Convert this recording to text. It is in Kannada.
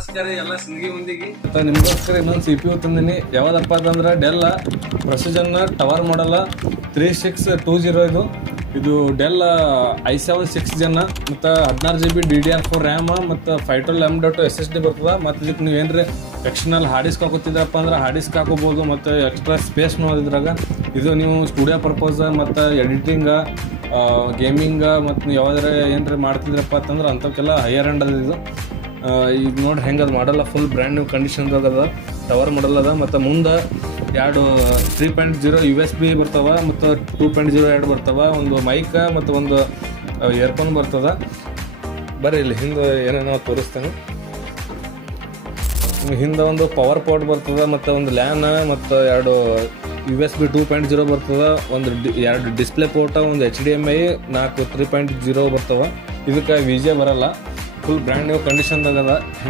ನಮಸ್ಕಾರ ಎಲ್ಲ ಸಿಂದಗಿ ಮಂದಿಗೆ. ನಿಮ್ಗೋಸ್ಕರ ಇನ್ನೊಂದು CPU ತಂದಿನಿ. ಯಾವ್ದಪ್ಪ ಅಂತಂದ್ರೆ ಡೆಲ್ ಪ್ರೆಸಿಷನ್ ಟವರ್ ಮಾಡಲ್ಲ 3620 ಇದು ಡೆಲ್ i7 6th Gen ಮತ್ತು 16GB DDR4 RAM ಮತ್ತು 512 M.2 SSD ಬರ್ತದೆ. ಮತ್ತು ಇದಕ್ಕೆ ನೀವು ಏನ್ರಿ ಎಕ್ಸ್ಟರ್ನಲ್ ಹಾರ್ಡ್ ಡಿಸ್ಕ್ ಹಾಕೋತಿದ್ರಪ್ಪ ಅಂದ್ರೆ ಹಾರ್ಡ್ ಡಿಸ್ಕ್ ಹಾಕೋಬೋದು. ಮತ್ತು ಎಕ್ಸ್ಟ್ರಾ ಸ್ಪೇಸ್ನು ಇದ್ರಾಗ. ಇದು ನೀವು ಸ್ಟುಡಿಯೋ ಪರ್ಪಸ್ ಮತ್ತು ಎಡಿಟಿಂಗ್ ಗೇಮಿಂಗ್ ಮತ್ತು ನೀವು ಯಾವ್ದಾರ ಏನ್ರಿ ಮಾಡ್ತಿದ್ರಪ್ಪ ಅಂತಂದ್ರೆ ಅಂಥಕ್ಕೆಲ್ಲ ಹೈಯರ್ ಎಂಡ್ ಅದ ಇದು. ಈಗ ನೋಡಿ ಹೆಂಗೆ ಅದು ಮಾಡಲ್ಲ ಫುಲ್ ಬ್ರ್ಯಾಂಡ್ ನ್ಯೂ ಕಂಡೀಷನ್ದಾಗ ಅದ. ಟವರ್ ಮಾಡಲ್ ಅದ ಮತ್ತು ಮುಂದೆ 3.0 USB ಬರ್ತಾವ ಮತ್ತು 2.0 ಎರಡು ಬರ್ತಾವ. ಒಂದು ಮೈಕ್ ಮತ್ತು ಒಂದು ಇಯರ್ಫೋನ್ ಬರ್ತದ. ಬರ್ರಿ ಇಲ್ಲಿ ಹಿಂದೆ ಏನೇನೋ ತೋರಿಸ್ತೇನೆ. ಹಿಂದೆ ಒಂದು ಪವರ್ ಪೋರ್ಟ್ ಬರ್ತದೆ ಮತ್ತು ಒಂದು ಲ್ಯಾನ್ ಮತ್ತು 2 USB 2.0 ಬರ್ತದೆ. ಒಂದು 2 ಡಿಸ್ಪ್ಲೇ ಪೋರ್ಟ, ಒಂದು HDMI, 4 3.0 ಬರ್ತಾವ. ಇದಕ್ಕೆ VGA ಬರಲ್ಲ. ಫುಲ್ ಬ್ರ್ಯಾಂಡ್ ನ್ಯೂ ಕಂಡೀಷನ್ದಾಗ ಅದ.